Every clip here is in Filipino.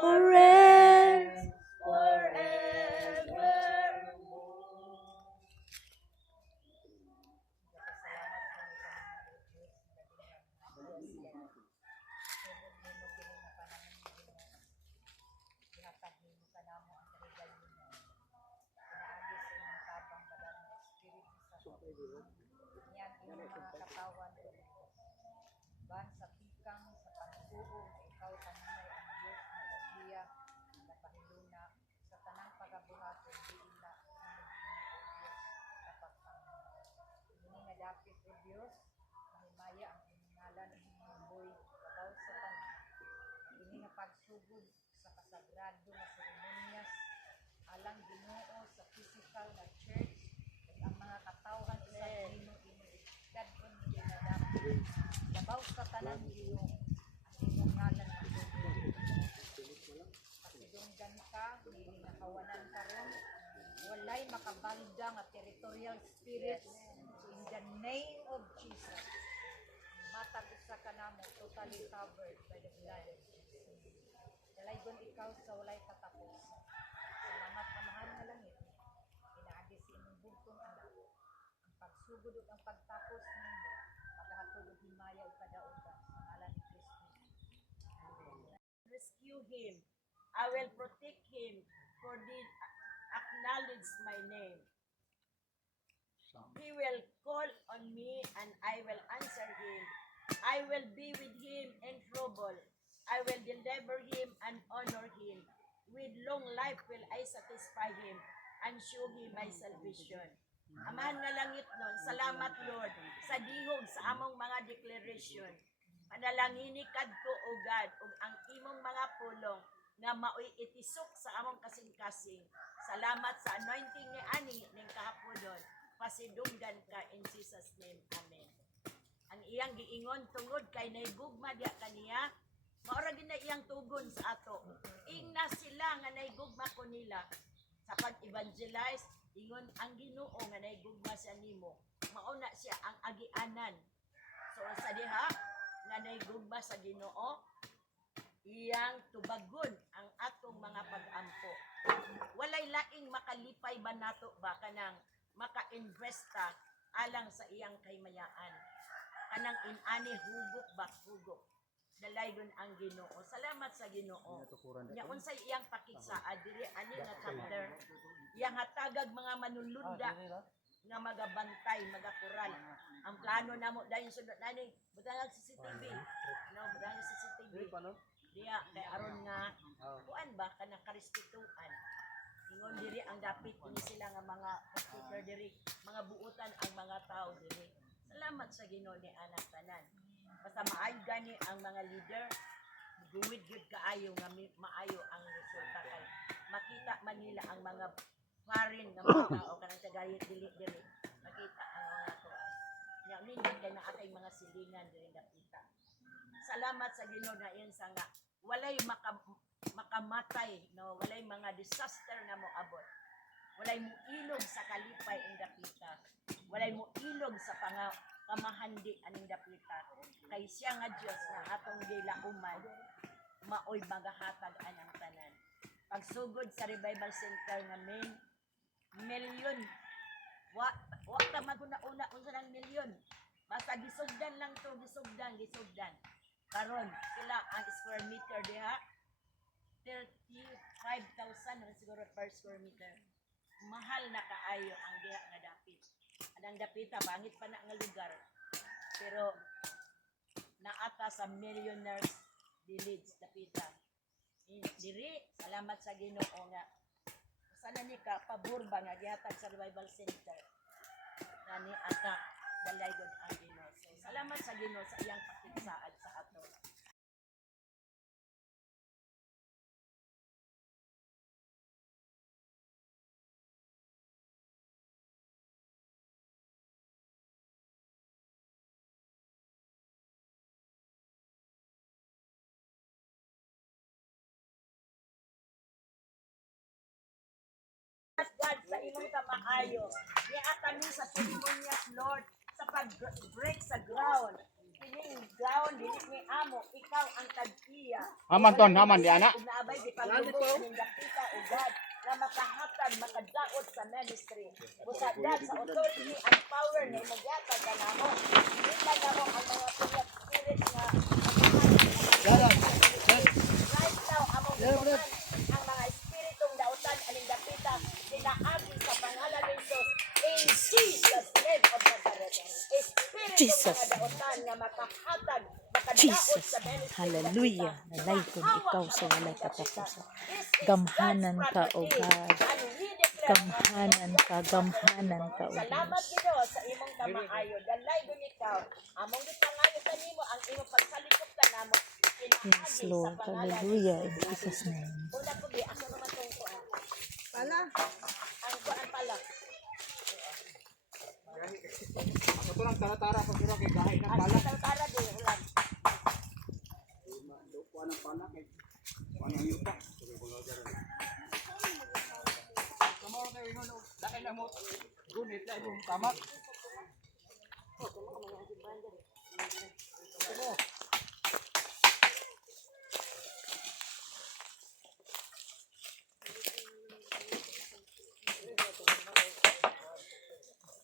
forever. Yan inyong mga katawan ban sa pikang sa pagtuo na ikaw kanunay ang Diyos na naghiya na pahiluna sa tanang pagabuhaton diila kapag ini nga dapit o Diyos mahimaya ang iningalan ng mga boy kabaw sa tanan ini nga pagsugod sa kasagrado na seremonyas alang Ginoo sa physical na church ug ang mga katawhan sa Ginoo kadton nila dapit kabaw sa tanan Ginoo ang imong ngalan pasidunggan ka ginakawanan karon walay makabalda nga territorial spirits in the name of Jesus matag usa ka namo totally covered by the blood of Jesus dalaygon ikaw sa walay katapos salamat ka mahal nga langit inaagi sa imong bugtong anak ang pagsugod ug ang pagtapos nimo paghatod ug himaya ug kadaugan sa ngalan ni Kristo Rescue him. I will protect him, for he acknowledge my name. He will call on me and I will answer him. I will be with him in trouble. I will deliver him and honor him. With long life will I satisfy him and show him my salvation. Amahan nga langit nun, salamat Lord sa dihog sa among mga declaration. Panalangini kadto o God ug ang imong mga pulong nga maoy itisok sa among kasing-kasing. Salamat sa anointing ni ani ning kahapon. Pasidunggan ka in Jesus name. Amen. Ang iyang giingon tungod kay naigugma diya kaniya, mao ra gid na iyang tugon sa ato. Ingna sila nga naigugma ko nila sa pag-evangelize, ingon ang Ginoo nga naigugma sa nimo. Mao na siya ang agianan. So sa diha nga naigugma sa Ginoo, iyang tubagon ang atong mga pag-ampo. Walay laing makalipay ba nato ba kanang maka-investa alang sa iyang kaymayaan. Kanang inani hugok ba hugok. Dalaygon ang Ginoo. Salamat sa Ginoo. Nya unsay iyang pakigsaad diri ani nga chapter. Iyang hatagag mga manunlunda nga magabantay, magakural. Ang plano namo dayon sudot nani, butang CCTV. No, butang CCTV. Diya kay aron nga kuan ba kanang karespetuan. Ingon diri ang dapit ini sila nga mga speaker diri, mga buutan ang mga tao diri. Salamat sa Ginoo ni anak tanan. Basta maayo gani ang mga leader, guwid gyud kaayo nga maayo ang resulta kay makita man nila ang mga foreign nga mga tao kanang tagayit dili makita ang mga tuan. Nya nindot kay naatay mga silingan diri nakita. Salamat sa Ginoo na iyon sa nga walay makamatay, no, walay mga disaster na mo abot. Walay mo ilog sa kalipay ang dapita. Walay mo ilog sa kamahandi aning dapita. Kay siya nga Dios na atong gilauman, maoy magahatag anang tanan. Pagsugod sa Revival Center nga milyon, wa ta maguna-una unsa nang milyon. Basta gisugdan lang to, gisugdan. Karon sila ang square meter diha 35,000 na siguro per square meter. Mahal na kaayo ang diha nga dapit. Anang dapita bangit pa na nga lugar. Pero naata sa Millionaires Village dapita. Diri salamat sa Ginoo nga sana ni ka pabor ba nga gihatag sa Revival Center. Nani ata dalaygon ang Ginoo. So, salamat sa Ginoo sa iyang pakigsaad sa ato. God sa imong kamaayo. Niata ni sa seremonyas Lord sa pag-break sa ground. Kining ground dili ni amo ikaw ang tag-iya. Haman ton, haman di ana. Naabay may gipangubos ning dapita o God na makahatag makadaot sa ministry. Busa God sa authority and power na imugyatag kanamo. Kita namo ang mga puyat spirit nga right now among ang mga espiritong dautan aning dapita dinaagi sa pangalan ni Jesus in Jesus name of Nazareth. Espiritong mga dautan nga makahatag makadaot sa ministry. Hallelujah. Nalay kong ikaw sa wala katapusan. Gamhanan ka, O God. Gamhanan ka, O Salamat Diyos. Ginoo sa imong kamaayo. Dalay gud ikaw. Among gipangayo kanimo ang imong pagsalikop kanamo. Yes, Lord. Hallelujah. In Jesus' name. Una ko di ako naman tong kuan. Pala. Ang kuan pala. Ito lang tara-tara pag sila kay gahay ng Ang pala. tara di ulan. Kuha ng pala kay kuha ng yuta. Kamao kayo yun. Dahil na mo. Gunit na yung tama.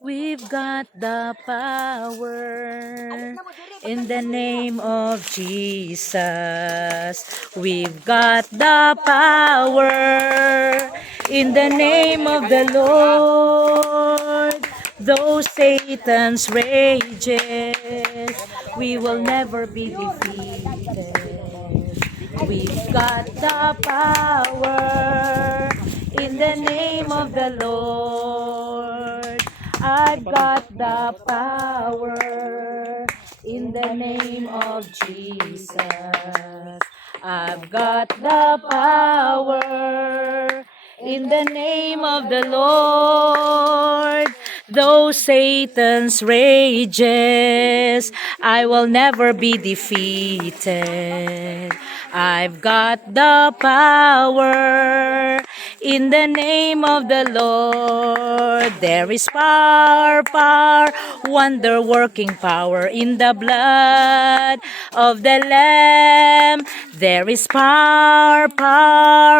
We've got the power in the name of Jesus. We've got the power in the name of the Lord. Though Satan's rages, we will never be defeated. We've got the power in the name of the Lord. I've got the power in the name of Jesus. I've got the power in the name of the Lord. Though Satan's rages, I will never be defeated. I've got the power in the name of the Lord. There is power, wonder-working power in the blood of the Lamb. There is power,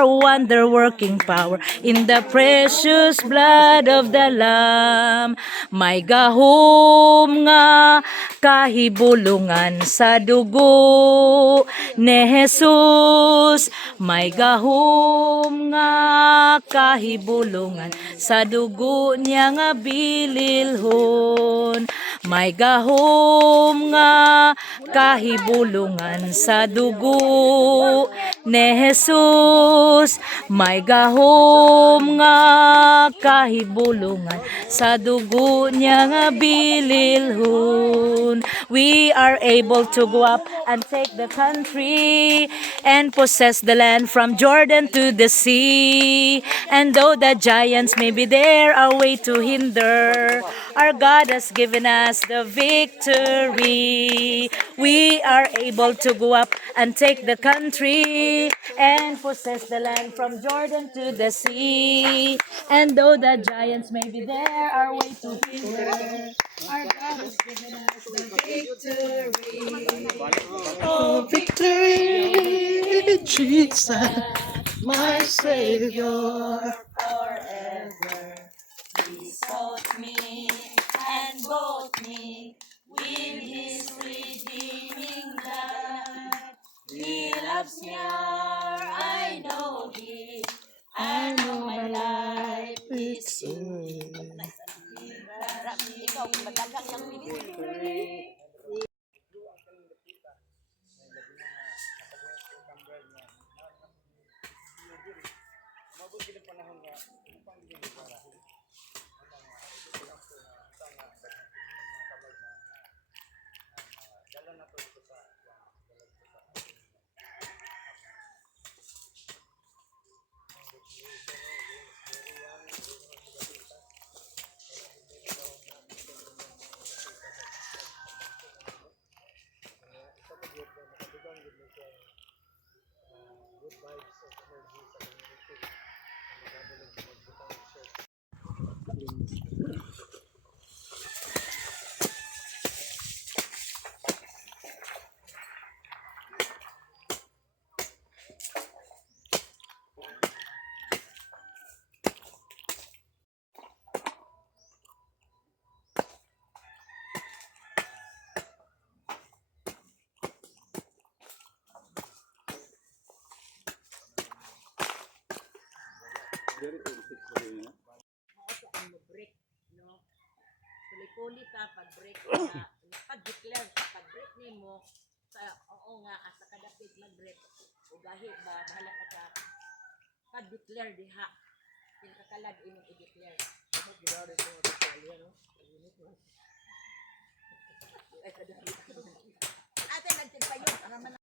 wonder-working power in the precious blood of the Lamb. May gahom nga kahibulungan sa dugo ni Jesus. May gahom nga kahibulungan sa dugo niya nga bililhon. May gahom nga kahibulungan sa dugo ni Jesus. May gahom nga kahibulungan sa dugo niya nga bililhon. We are able to go up and take the country and possess the land from Jordan to the sea. And though the giants may be there, a way to hinder, our God has given us the victory. We are able to go up and take the country and possess the land from Jordan to the sea. And though the giants may be there, our way to hinder, our God has given us the victory. Oh, victory, Jesus, my Savior. Forever. He sought me and bought me with his redeeming blood. He loves me, I know he. I know my life is Victory. ikaw, madagang ng victory. Mao ang break, no? Puli-puli ka pag-break ka, pag-declare ka pag-break nimo sa oo nga asa ka dapit mag-break ugahi ba bahala ka sa pag-declare diha pinakakalad imong i-declare. Ate nagtipayon para man